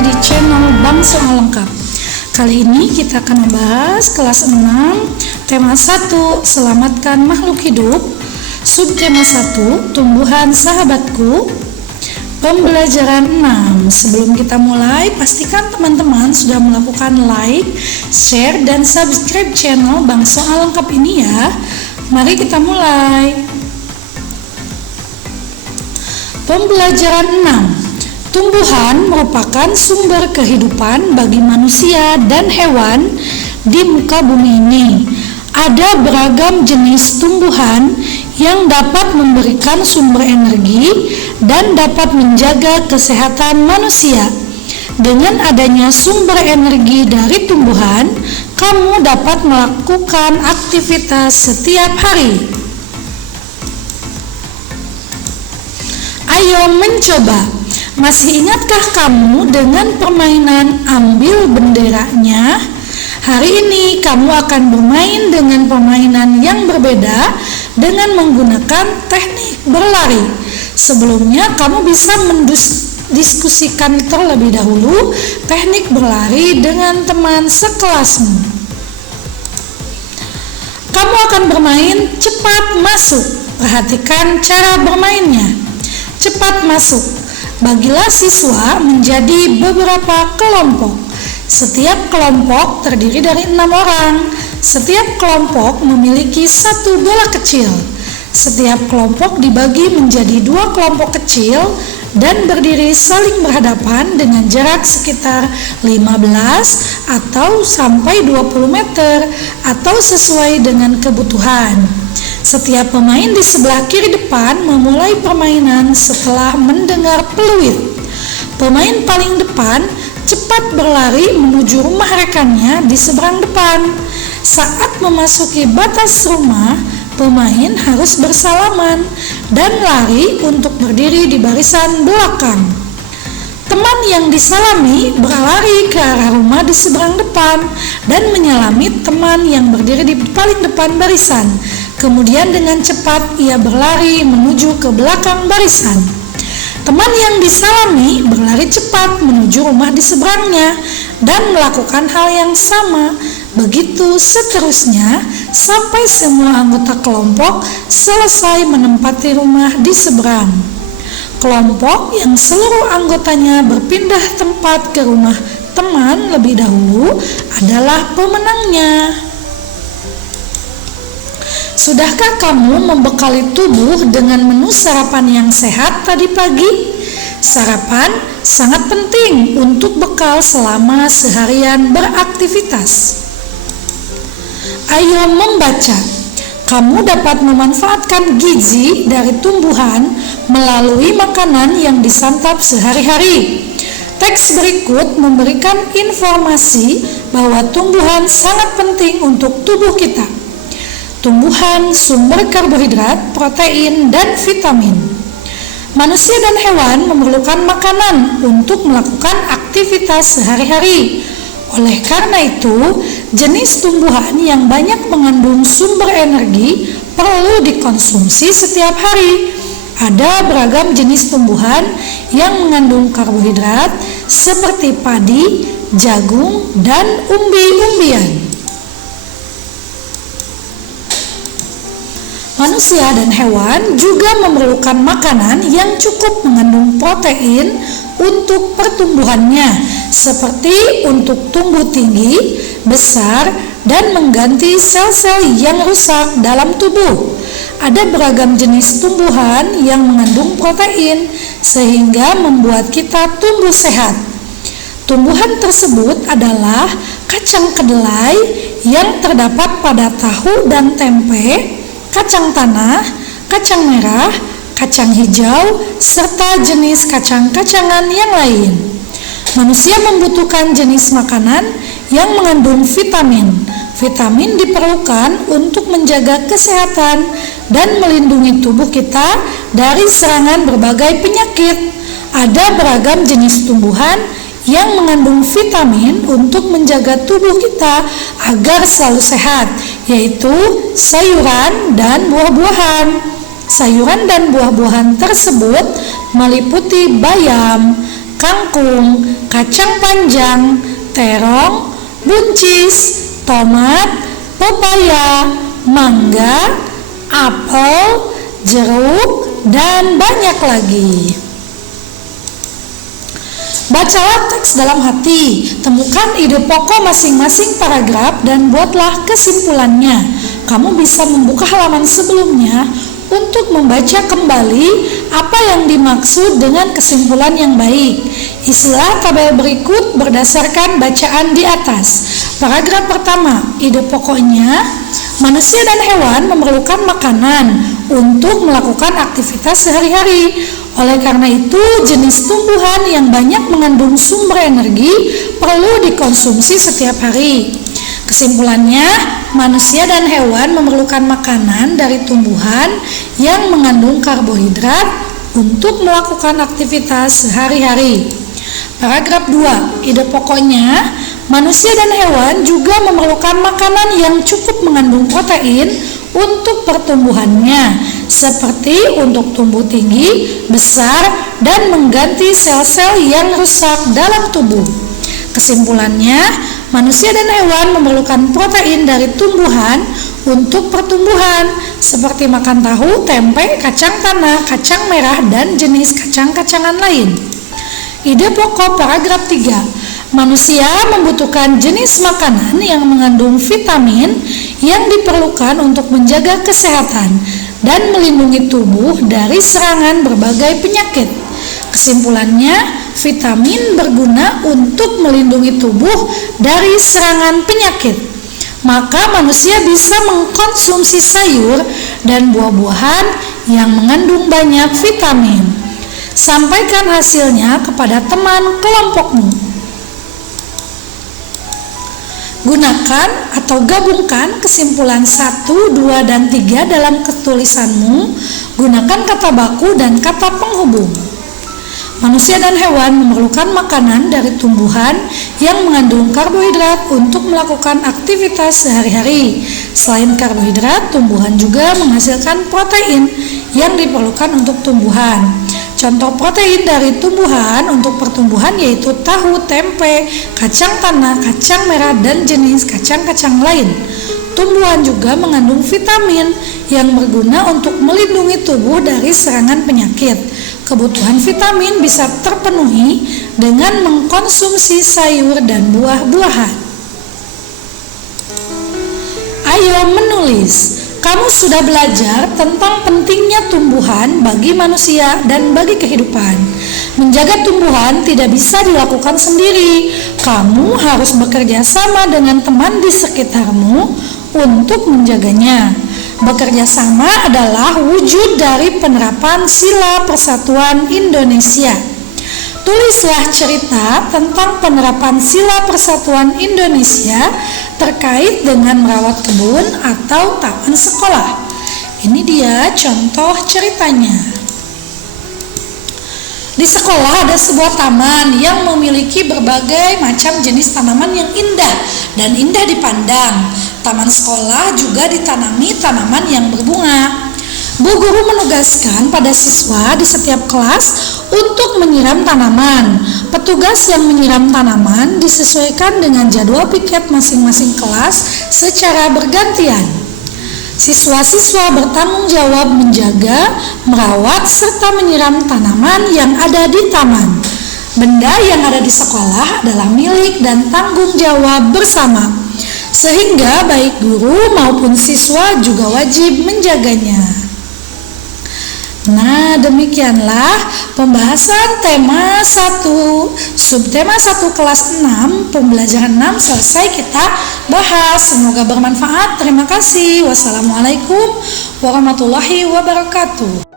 kembali di channel Bang Soal Lengkap. Kali ini kita akan membahas kelas 6, tema 1, selamatkan makhluk hidup, subtema 1, tumbuhan sahabatku, pembelajaran 6. Sebelum kita mulai, pastikan teman-teman sudah melakukan like, share, dan subscribe channel Bang Soal Lengkap ini ya. Mari kita mulai. Pembelajaran 6. Tumbuhan merupakan sumber kehidupan bagi manusia dan hewan di muka bumi ini. Ada beragam jenis tumbuhan yang dapat memberikan sumber energi dan dapat menjaga kesehatan manusia. Dengan adanya sumber energi dari tumbuhan, kamu dapat melakukan aktivitas setiap hari. Ayo mencoba. Masih ingatkah kamu dengan permainan ambil benderanya? Hari ini kamu akan bermain dengan permainan yang berbeda dengan menggunakan teknik berlari. Sebelumnya kamu bisa mendiskusikan terlebih dahulu teknik berlari dengan teman sekelasmu. Kamu akan bermain cepat masuk. Perhatikan cara bermainnya. Cepat masuk. Bagilah siswa menjadi beberapa kelompok. Setiap kelompok terdiri dari 6 orang. Setiap kelompok memiliki satu bola kecil. Setiap kelompok dibagi menjadi 2 kelompok kecil dan berdiri saling berhadapan dengan jarak sekitar 15 atau sampai 20 meter atau sesuai dengan kebutuhan. Setiap pemain di sebelah kiri depan memulai permainan setelah mendengar peluit. Pemain paling depan cepat berlari menuju rumah rekannya di seberang depan. Saat memasuki batas rumah, pemain harus bersalaman dan lari untuk berdiri di barisan belakang. Teman yang disalami berlari ke arah rumah di seberang depan dan menyalami teman yang berdiri di paling depan barisan. Kemudian dengan cepat ia berlari menuju ke belakang barisan. Teman yang disalami berlari cepat menuju rumah di seberangnya dan melakukan hal yang sama. Begitu seterusnya sampai semua anggota kelompok selesai menempati rumah di seberang. Kelompok yang seluruh anggotanya berpindah tempat ke rumah teman lebih dahulu adalah pemenangnya. Sudahkah kamu membekali tubuh dengan menu sarapan yang sehat tadi pagi? Sarapan sangat penting untuk bekal selama seharian beraktivitas. Ayo membaca. Kamu dapat memanfaatkan gizi dari tumbuhan melalui makanan yang disantap sehari-hari. Teks berikut memberikan informasi bahwa tumbuhan sangat penting untuk tubuh kita. Tumbuhan sumber karbohidrat, protein, dan vitamin. Manusia dan hewan memerlukan makanan untuk melakukan aktivitas sehari-hari. Oleh karena itu, jenis tumbuhan yang banyak mengandung sumber energi perlu dikonsumsi setiap hari. Ada beragam jenis tumbuhan yang mengandung karbohidrat seperti padi, jagung, dan umbi-umbian. Manusia dan hewan juga memerlukan makanan yang cukup mengandung protein untuk pertumbuhannya, seperti untuk tumbuh tinggi, besar, dan mengganti sel-sel yang rusak dalam tubuh. Ada beragam jenis tumbuhan yang mengandung protein, sehingga membuat kita tumbuh sehat. Tumbuhan tersebut adalah kacang kedelai yang terdapat pada tahu dan tempe, kacang tanah, kacang merah, kacang hijau, serta jenis kacang-kacangan yang lain. Manusia membutuhkan jenis makanan yang mengandung vitamin. Vitamin diperlukan untuk menjaga kesehatan dan melindungi tubuh kita dari serangan berbagai penyakit. Ada beragam jenis tumbuhan yang mengandung vitamin untuk menjaga tubuh kita agar selalu sehat, yaitu sayuran dan buah-buahan. Sayuran dan buah-buahan tersebut meliputi bayam, kangkung, kacang panjang, terong, buncis, tomat, pepaya, mangga, apel, jeruk, dan banyak lagi. Bacalah teks dalam hati, temukan ide pokok masing-masing paragraf dan buatlah kesimpulannya. Kamu bisa membuka halaman sebelumnya untuk membaca kembali apa yang dimaksud dengan kesimpulan yang baik. Isilah tabel berikut berdasarkan bacaan di atas. Paragraf pertama, ide pokoknya, manusia dan hewan memerlukan makanan untuk melakukan aktivitas sehari-hari. Oleh karena itu, jenis tumbuhan yang banyak mengandung sumber energi perlu dikonsumsi setiap hari. Kesimpulannya, manusia dan hewan memerlukan makanan dari tumbuhan yang mengandung karbohidrat untuk melakukan aktivitas sehari-hari. Paragraf 2, ide pokoknya, manusia dan hewan juga memerlukan makanan yang cukup mengandung protein untuk pertumbuhannya, seperti untuk tumbuh tinggi, besar, dan mengganti sel-sel yang rusak dalam tubuh. Kesimpulannya, manusia dan hewan memerlukan protein dari tumbuhan untuk pertumbuhan, seperti makan tahu, tempe, kacang tanah, kacang merah, dan jenis kacang-kacangan lain. Ide pokok paragraf 3, manusia membutuhkan jenis makanan yang mengandung vitamin yang diperlukan untuk menjaga kesehatan dan melindungi tubuh dari serangan berbagai penyakit. Kesimpulannya, vitamin berguna untuk melindungi tubuh dari serangan penyakit. Maka manusia bisa mengkonsumsi sayur dan buah-buahan yang mengandung banyak vitamin. Sampaikan hasilnya kepada teman kelompokmu. Gunakan atau gabungkan kesimpulan 1, 2, dan 3 dalam ketulisanmu. Gunakan kata baku dan kata penghubung. Manusia dan hewan memerlukan makanan dari tumbuhan yang mengandung karbohidrat untuk melakukan aktivitas sehari-hari. Selain karbohidrat, tumbuhan juga menghasilkan protein yang diperlukan untuk tumbuhan. Contoh protein dari tumbuhan untuk pertumbuhan yaitu tahu, tempe, kacang tanah, kacang merah, dan jenis kacang-kacang lain. Tumbuhan juga mengandung vitamin yang berguna untuk melindungi tubuh dari serangan penyakit. Kebutuhan vitamin bisa terpenuhi dengan mengkonsumsi sayur dan buah-buahan. Ayo menulis. Kamu sudah belajar tentang pentingnya tumbuhan bagi manusia dan bagi kehidupan. Menjaga tumbuhan tidak bisa dilakukan sendiri. Kamu harus bekerja sama dengan teman di sekitarmu untuk menjaganya. Bekerja sama adalah wujud dari penerapan Sila Persatuan Indonesia. Tulislah cerita tentang penerapan Sila Persatuan Indonesia terkait dengan merawat kebun atau taman sekolah. Ini dia contoh ceritanya. Di sekolah ada sebuah taman yang memiliki berbagai macam jenis tanaman yang indah dan indah dipandang. Taman sekolah juga ditanami tanaman yang berbunga. Bu guru menugaskan pada siswa di setiap kelas untuk menyiram tanaman. Petugas yang menyiram tanaman disesuaikan dengan jadwal piket masing-masing kelas secara bergantian. Siswa-siswa bertanggung jawab menjaga, merawat, serta menyiram tanaman yang ada di taman. Benda yang ada di sekolah adalah milik dan tanggung jawab bersama, sehingga baik guru maupun siswa juga wajib menjaganya. Nah, demikianlah pembahasan tema 1, subtema 1 kelas 6, pembelajaran 6 selesai kita bahas. Semoga bermanfaat. Terima kasih. Wassalamualaikum warahmatullahi wabarakatuh.